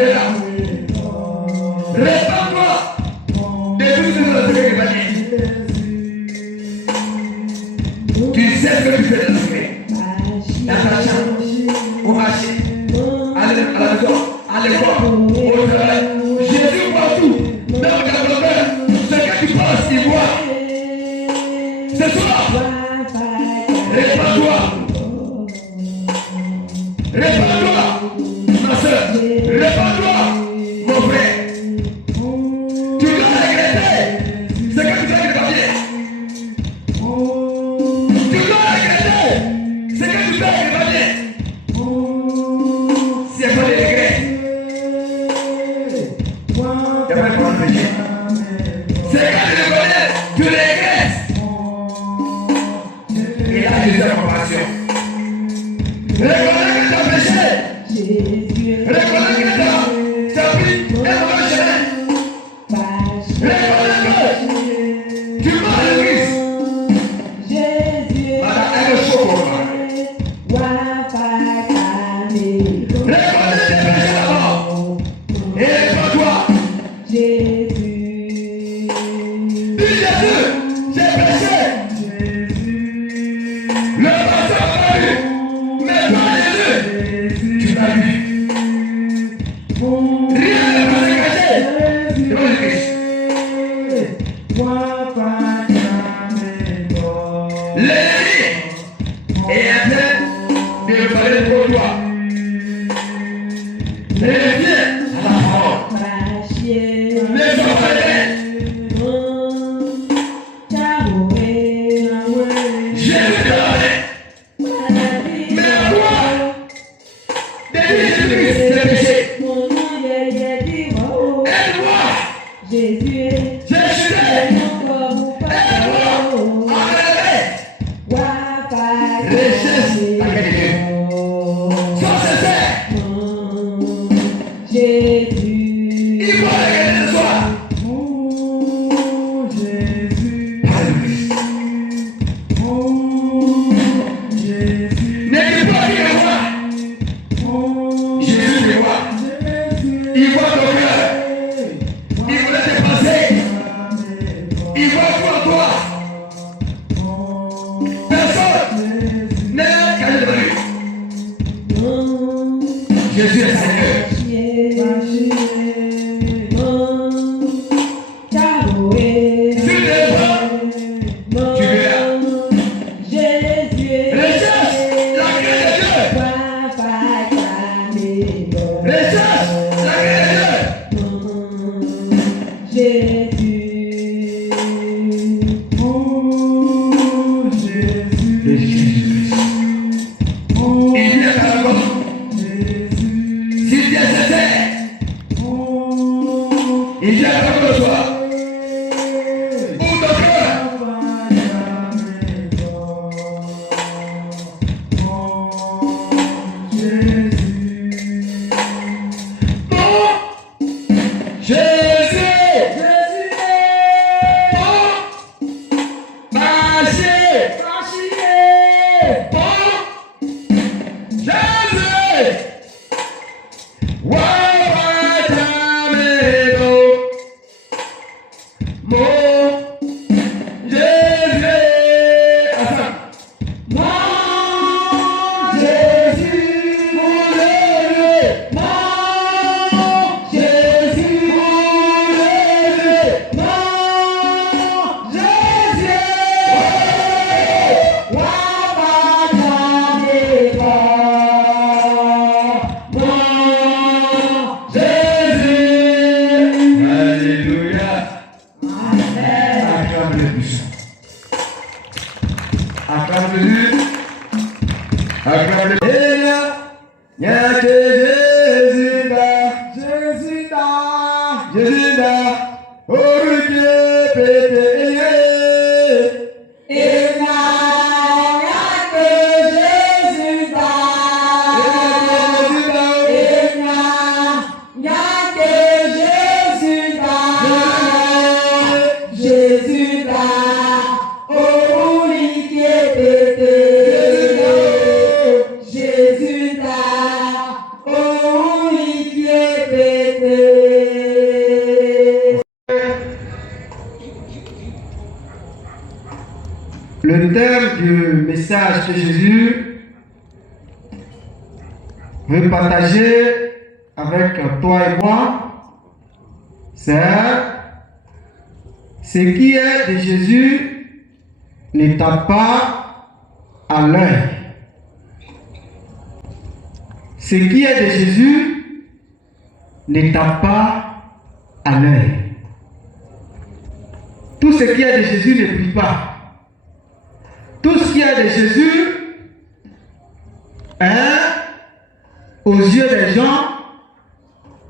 es là. Répands-toi de tout ce que tu as fait. Tu sais ce que tu fais dans le secret. Dans ta chambre, au marché, à la maison, à l'école, au travail. Jésus voit tout. Même dans le cœur, ce que tu penses, il voit. Ce soir, répands-toi. Répands-toi, ma soeur. Répands-toi, mon frère. Tu dois regretter ce que tu fais de papier. Tu dois regretter ce que tu fais de papier. C'est pas des regrets. Il n'y a pas de problème de péché. C'est quand tu le connais, tu regrettes. Et là, Jésus a compassion. Reconnais que tu as péché. Reconnais que tu as pris un mauvais chemin. Reconnais que tu mens le Christ. Madame, elle est chaud pour moi. Reconnais tes péchés d'abord. Et réponds-toi. Dis Jésus, j'ai péché. Le passé a paru. Mais toi, Jésus, tu m'as vu. Rien ne va se cacher devant le Christ. L'ennemi est en train de me parler pour toi. Reviens à la parole. Ne sois pas prêt. Jésus te parlait. Mais toi, depuis Jésus-Christ, c'est le péché. Aide-moi. J'ai chuté. Aide-moi. Enlever. Recherche la qualité. Sans cesse. Il faut regretter ce soir. Par le Christ. N'ayez pas dit le voir. Jésus le voit. Il voit ton cœur. Il voulait te passer. Il voit tout en toi. Personne n'est caché devant lui. Jésus est Seigneur. Sur tes pas, tu verras. Recherche la grâce de Dieu. Recherche la grâce de Dieu. De Jésus-Christ. Il vient à la mort. Si tu es sincère, il vient à la mort de toi. Ouvre ton cœur. Jésus, Le thème du message que Jésus veut partager avec toi et moi, c'est ce qui est de Jésus ne tape pas à l'œil. Ce qui est de Jésus ne tape pas à l'œil. Tout ce qui est de Jésus ne brille pas. Tout ce qui est de Jésus est aux yeux des gens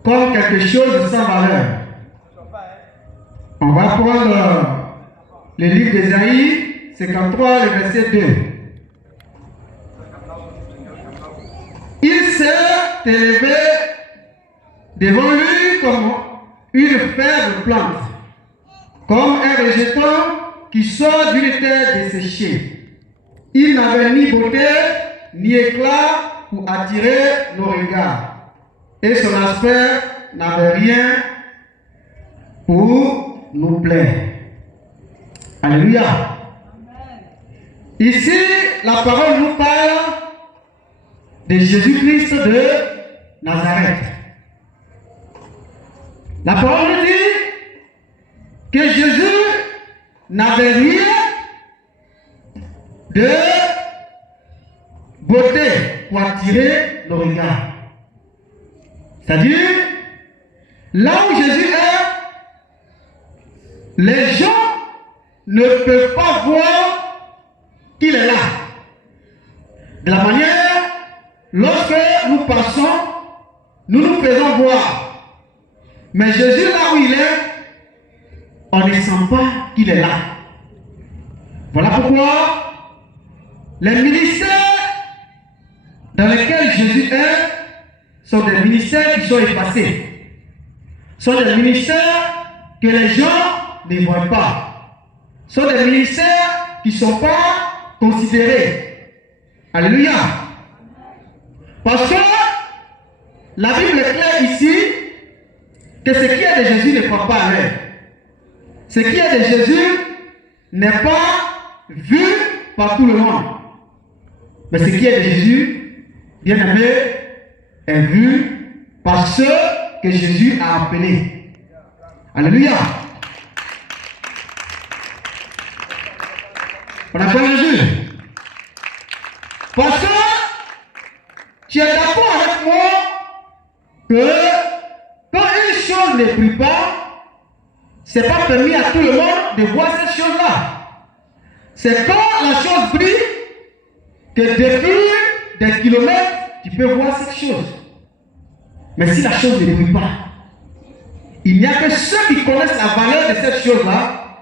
comme quelque chose sans valeur. On va prendre le livre d'Ésaïe 53, le verset 2. Il s'est élevé devant lui comme une faible plante, comme un végétal qui sort d'une terre desséchée. Il n'avait ni beauté, ni éclat pour attirer nos regards. Et son aspect n'avait rien pour nous plaire. Alléluia. Ici, la parole nous parle de Jésus-Christ de Nazareth. La parole nous dit que Jésus n'avait rien de beauté pour attirer le regard. C'est-à-dire, là où Jésus est, les gens ne peuvent pas voir qu'il est là. De la manière, lorsque nous passons, nous nous faisons voir. Mais Jésus, là où il est, on ne sent pas qu'il est là. Voilà pourquoi les ministères dans lesquels Jésus est sont des ministères qui sont effacés. Sont des ministères que les gens ne voient pas. Sont des ministères qui ne sont pas considérés. Alléluia. Parce que la Bible est claire ici que ce qui est de Jésus ne prend pas à l'œil. Ce qui est de Jésus n'est pas vu par tout le monde. Mais ce qui est de Jésus, bien aimé, est vu par ceux que Jésus a appelés. Alléluia. On appelle Jésus. Parce que tu es d'accord avec moi que quand une chose ne brille pas, ce n'est pas permis à tout le monde de voir cette chose-là. C'est quand la chose brille que depuis des kilomètres, tu peux voir cette chose. Mais si la chose ne brille pas, il n'y a que ceux qui connaissent la valeur de cette chose-là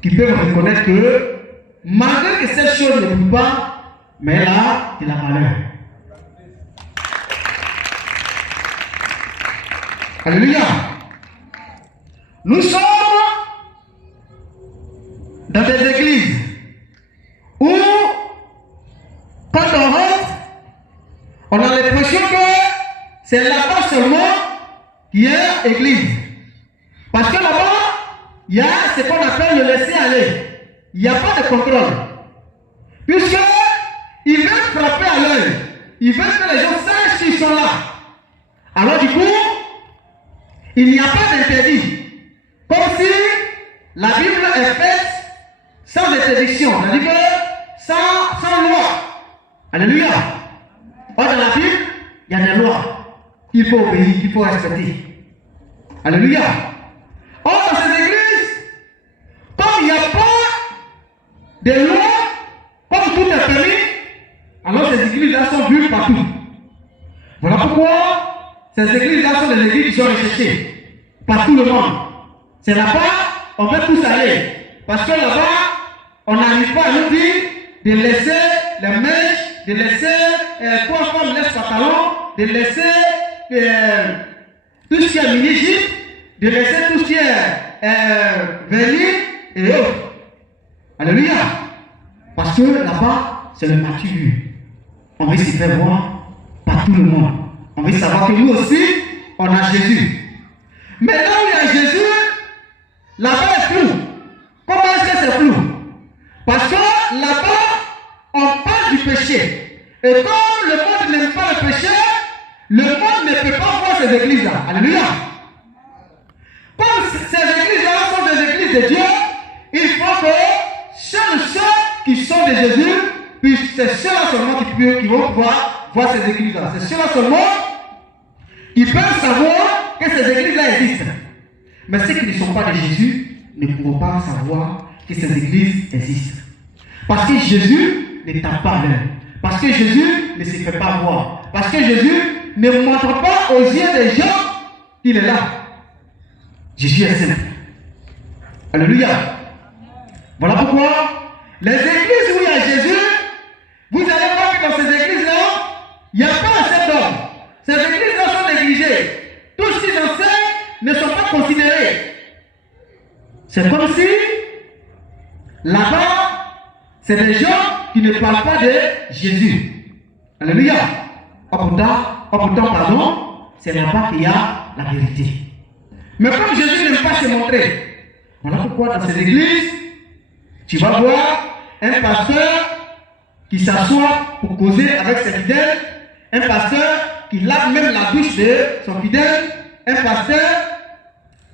qui peuvent reconnaître que malgré que cette chose ne brille pas, mais elle a de la valeur. Alléluia. Nous sommes dans des églises où, quand on rentre, on a l'impression que c'est là-bas seulement qu'il y a église. Parce que là-bas, il y a ce qu'on appelle le laisser aller. Il n'y a pas de contrôle. Puisque ils veulent frapper à l'œil. Ils veulent que les gens sachent qu'ils sont là. Alors du coup, il n'y a pas d'interdit. Comme si la Bible est faite sans interdiction. C'est-à-dire que sans loi. Alléluia. Or, dans la Bible, il y a des lois. Il faut obéir, il faut respecter. Alléluia. Or, dans ces églises, comme il n'y a pas de loi, comme tout est permis, alors ces églises-là sont vues partout. Voilà pourquoi ces églises-là sont des églises qui sont recherchées par tout le monde. C'est là-bas, on veut tous aller. Parce que là-bas, on n'arrive pas à nous dire de laisser les mèches, de laisser quoi comme laisse pantalon, de laisser tout ce qui est mini-jupe, de laisser tout ce qui est vernis et autres. Alléluia. Parce que là-bas, c'est le mature. On veut se faire voir par tout le monde. On veut savoir que nous aussi, on a Jésus. Mais là où il y a Jésus, là-bas est flou. Comment est-ce que c'est flou? Parce que là-bas, on parle du péché. Et comme le monde n'aime pas le péché, le monde ne peut pas voir ces églises-là. Alléluia. Comme ces églises-là sont des églises de Dieu, il faut que ceux qui sont de Jésus, puis c'est ceux-là seulement qui vont pouvoir voir ces églises-là. C'est ceux-là seulement qui peuvent savoir que ces églises-là existent. Mais ceux qui ne sont pas de Jésus ne pourront pas savoir que ces églises existent. Parce que Jésus ne tape pas l'œil. Parce que Jésus ne se fait pas voir. Parce que Jésus ne montre pas aux yeux des gens qu'il est là. Jésus est simple. Alléluia. Voilà pourquoi les églises où il y a Jésus, vous allez voir que dans ces églises-là, il n'y a pas assez d'hommes. Ces églises-là sont négligées. Tout ce qu'ils enseignent ne sont pas considérés. C'est comme si là-bas, c'est des gens qui ne parlent pas de Jésus. Alléluia. Pourtant, c'est là-bas qu'il y a la vérité. Mais comme Jésus n'aime pas se montrer, voilà pourquoi dans ces églises, tu vas voir un pasteur qui s'assoit pour causer avec ses fidèles, un pasteur qui lave même la douche de son fidèle, un pasteur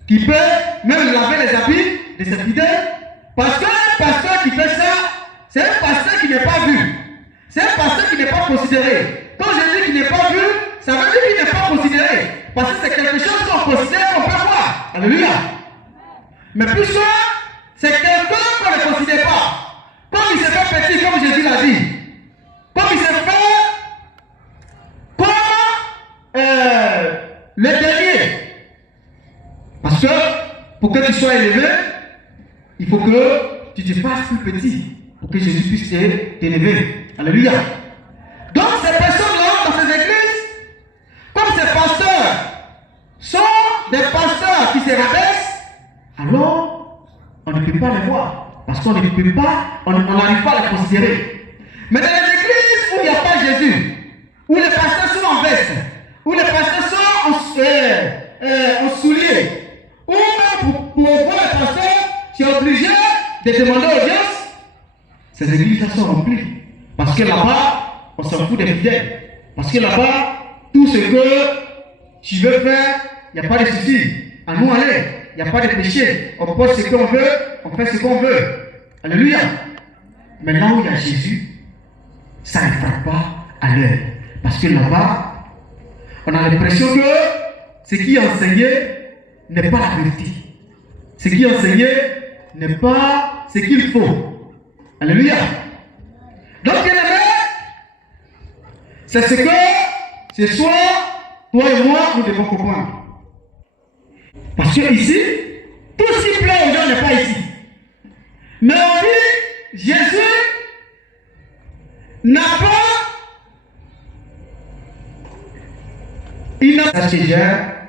qui peut même laver les habits de ses fidèles. Parce qu'un pasteur qui fait ça, c'est un pasteur qui n'est pas vu. C'est un pasteur qui n'est pas considéré. Quand je dis qu'il n'est pas vu, ça veut dire qu'il n'est pas considéré. Parce que c'est quelque chose qu'on considère, qu'on peut voir. Alléluia. Mais plus souvent, c'est quelqu'un qu'on ne considère pas. Comme il s'est fait petit, comme Jésus l'a dit. Comme il s'est fait comme le dernier. Parce que pour que tu sois élevé, il faut que tu te fasses plus petit. Pour que Jésus puisse t'élever. Alléluia. Donc ces personnes-là, dans ces églises, comme ces pasteurs sont des pasteurs qui se rabaissent, alors on ne peut pas les voir. Parce qu'on ne peut pas, on n'arrive pas à les considérer. Mais dans les églises où il n'y a pas Jésus, où les pasteurs sont en veste, où les pasteurs sont en souliers, où même pour voir les pasteurs, tu es obligé de demander audience. Ces églises sont remplies. Parce que là-bas, on s'en fout des fidèles. Parce que là-bas, tout ce que tu veux faire, il n'y a pas de souci. À nous aller, il n'y a pas de péché. On pose ce qu'on veut, on fait ce qu'on veut. Alléluia. Mais là où il y a Jésus, ça ne frappe pas à l'œil. Parce que là-bas, on a l'impression que ce qui est enseigné n'est pas la vérité. Ce qui est enseigné n'est pas ce qu'il faut. Alléluia. Donc, bien aimé, c'est ce que ce soir, toi et moi, nous devons comprendre. Parce que ici, tout ce qui plaît aux gens n'est pas ici. Mais on dit, Jésus n'a pas, il n'a pas déjà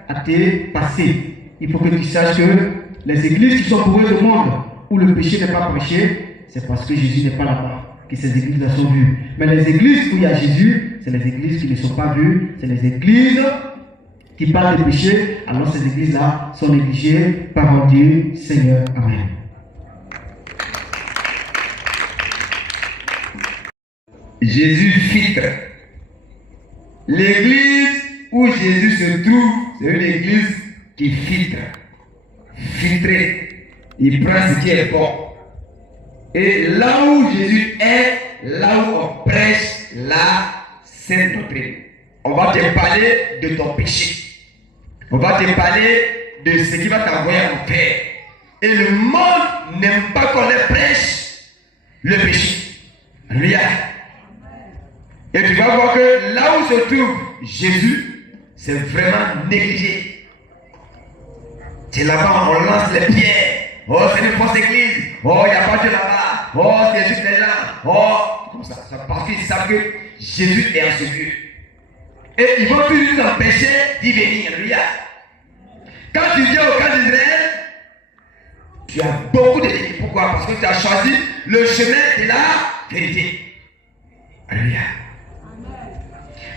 à te passer. Il faut que tu saches que les églises qui sont pour eux le monde, où le péché n'est pas prêché, c'est parce que Jésus n'est pas là-bas que ces églises-là sont vues. Mais les églises où il y a Jésus, c'est les églises qui ne sont pas vues, c'est les églises qui parlent de péché, alors ces églises-là sont négligées par Dieu, Seigneur. Amen. Jésus filtre. L'église où Jésus se trouve, c'est une église qui filtre. Filtré. Il prend ce qui est bon. Et là où Jésus est, là où on prêche la sainte doctrine. On va te parler de ton péché. On va te parler de ce qui va t'envoyer en enfer. Et le monde n'aime pas qu'on les prêche le péché. Alléluia. Et tu vas voir que là où se trouve Jésus, c'est vraiment négligé. C'est là-bas où on lance les pierres. Oh, c'est une fausse église. Oh, il n'y a pas Dieu là-bas. Oh, c'est juste les gens. Oh, comme ça. Parce qu'ils savent que Jésus est en ce lieu. Et ils vont plus nous empêcher d'y venir. Alléluia. Quand tu viens au camp d'Israël, tu as beaucoup de défis. Pourquoi? Parce que tu as choisi le chemin de la vérité. Alléluia.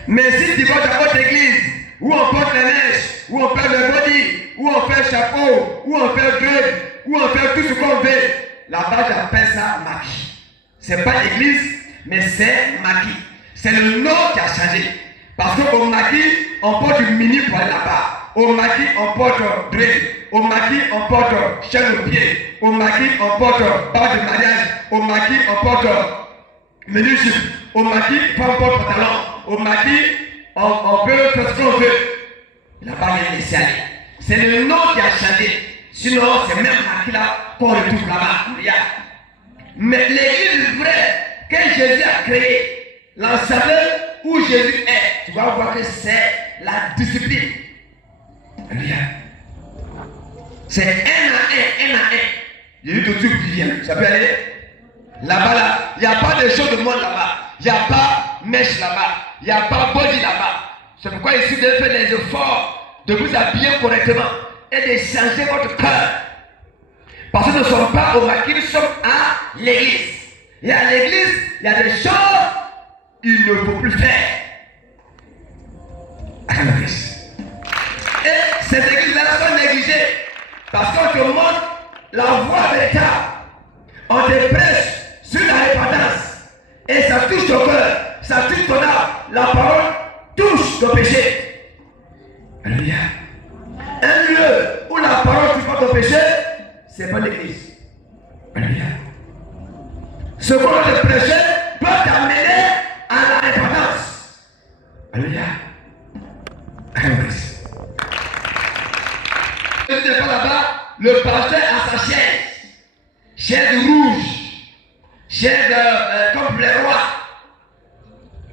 Mais si tu vas dans votre église, où on porte les mèches, où on fait le body, où on fait chapeau, où on fait grève, où on fait tout ce qu'on veut. Là-bas, j'appelle ça maquis. C'est pas église, mais c'est maquis. C'est le nom qui a changé. Parce qu'au maquis, on porte du mini pour aller là-bas. Au maquis, on porte dread. Au maquis, on porte chaîne au pied. Au maquis, on porte barre de mariage. Au maquis, on porte menu jupe. Au maquis, on porte pantalon. Au maquis, on peut faire ce qu'on veut. Là-bas, il y a laissé aller. C'est le nom qui a changé. Sinon, c'est même maquis là qu'on retrouve là-bas. Mais l'église vraie que Jésus a créée, l'ensemble où Jésus est, tu vas voir que c'est la discipline. Alléluia. C'est un à un. Jésus te dit qui vient. Ça peut aller là-bas, là. Il n'y a pas de choses de monde là-bas. Il n'y a pas mèche là-bas. Il n'y a pas body là-bas. C'est pourquoi ici, vous devez faire des efforts de vous habiller correctement et de changer votre cœur. Parce que nous ne sommes pas au maquis, nous sommes à l'église. Et à l'église, il y a des choses qu'il ne faut plus faire. À la Christ. Et ces églises-là sont négligées. Parce qu'on te montre la voie véritable. On te prêche sur la repentance. Et ça touche ton cœur. Ça touche ton âme. La parole touche ton péché. Alléluia. Un lieu où la parole touche pas ton péché, c'est pas l'église. Alléluia. Ce qu'on va te prêcher doit t'amener à la repentance. Alléluia. Alléluia. Je ne sais pas là-bas, le pasteur a sa chaise rouge, chaise comme les rois.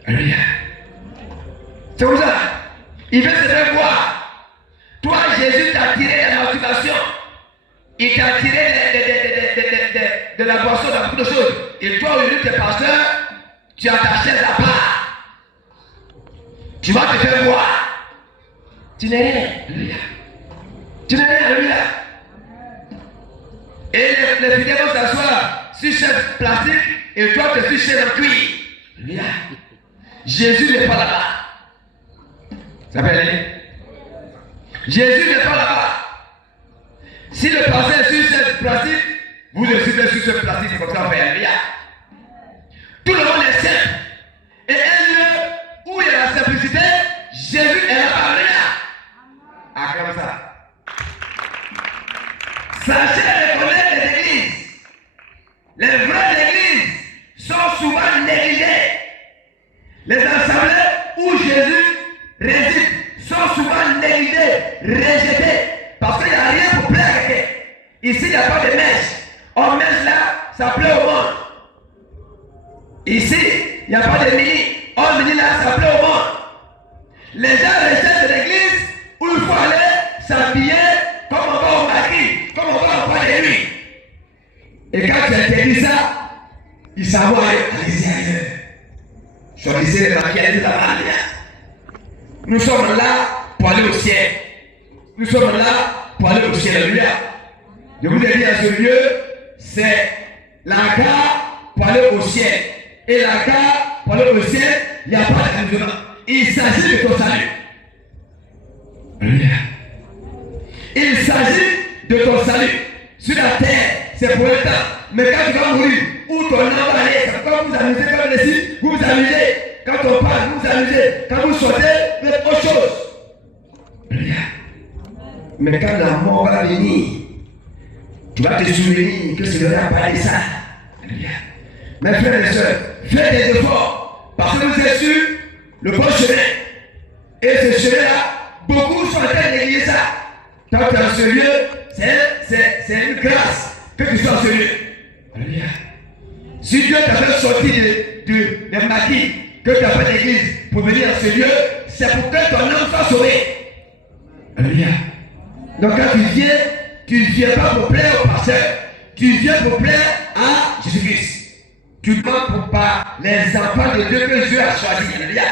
Alléluia. C'est comme ça. Il veut se faire voir. Toi, Jésus t'a tiré de la motivation. Il t'a tiré de la boisson, de beaucoup de choses. Et toi, aujourd'hui, tu es pasteur, tu as ta chaise à part. Tu vas te faire voir. Tu n'es rien. Alléluia. Tu n'es rien. Alléluia. Et les fidèles vont s'asseoir sur chaise plastique et toi, tu es sur chaise en cuir. Alléluia. Jésus n'est pas là-bas. Ça peut aller. Jésus n'est pas là-bas. Si le pasteur est sur cette plastique, vous aussi êtes sur cette plastique, c'est comme ça on fait. Alléluia. Tout le monde est simple. Et un lieu où il y a la simplicité, Jésus est là-bas. Alléluia. Ah, comme ça. Sachez reconnaître les églises. Les vraies églises sont souvent négligées. Les assemblées où Jésus réside sont souvent négligées, rejetées. Parce qu'il n'y a rien pour plaire à quelqu'un. Ici, il n'y a pas de mèche. On mèche là, ça plaît au monde. Ici, il n'y a pas de mini. On mini là, ça plaît au monde. Les gens recherchent de l'église où il faut aller s'habiller comme on va au maquis, comme on va au pas de nuit. Et quand tu as dit ça, ils savent allez-y ailleurs. Choisissez les maquis, allez là-bas. Nous sommes là pour aller au ciel. Nous sommes là pour aller au ciel. Alléluia. Je vous ai dit à ce lieu, c'est la gare pour aller au ciel. Et la gare pour aller au ciel, il n'y a pas d'amusement. Il s'agit de ton salut. Alléluia. Il s'agit de ton salut. Sur la terre, c'est pour le temps. Mais quand tu vas mourir, où ton âme va aller, c'est pourquoi vous vous amusez comme ici, vous vous amusez. Quand on parle, vous vous amusez. Quand vous sortez, vous faites autre chose. Alléluia. Mais quand la mort va venir, tu vas te souvenir que c'est le roi a parlé ça. Alléluia. Mes frères et sœurs, faites des efforts. Parce que vous êtes sur le bon chemin. Et ce chemin-là, beaucoup sont en train de négliger ça. Quand tu es en ce lieu, c'est une grâce que tu sois en ce lieu. Alléluia. Si Dieu t'a fait sortir de maquis, que tu as fait l'église pour venir à ce lieu, c'est pour que ton âme soit sauvée. Alléluia. Donc quand tu ne viens pas pour plaire au pasteur, tu viens pour plaire à Jésus-Christ. Tu viens pour pas les enfants de Dieu que Dieu a choisi. Alléluia.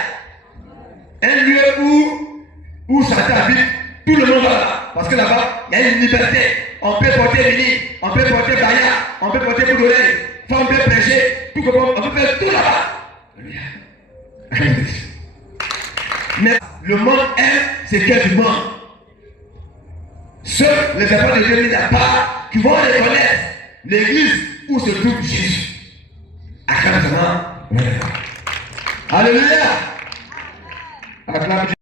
Un lieu où Satan habite, tout le monde va là. Parce que là-bas, il y a une liberté. On peut porter mini, on peut porter baya, on peut porter bout d'oreille, on peut prêcher, tout comme on peut faire tout là-bas. Alléluia. Mais le monde aime c'est quel du monde. Seuls les enfants de Dieu mis à part qui vont reconnaître l'église où se trouve Jésus. Acclame seulement. Alléluia. Acclame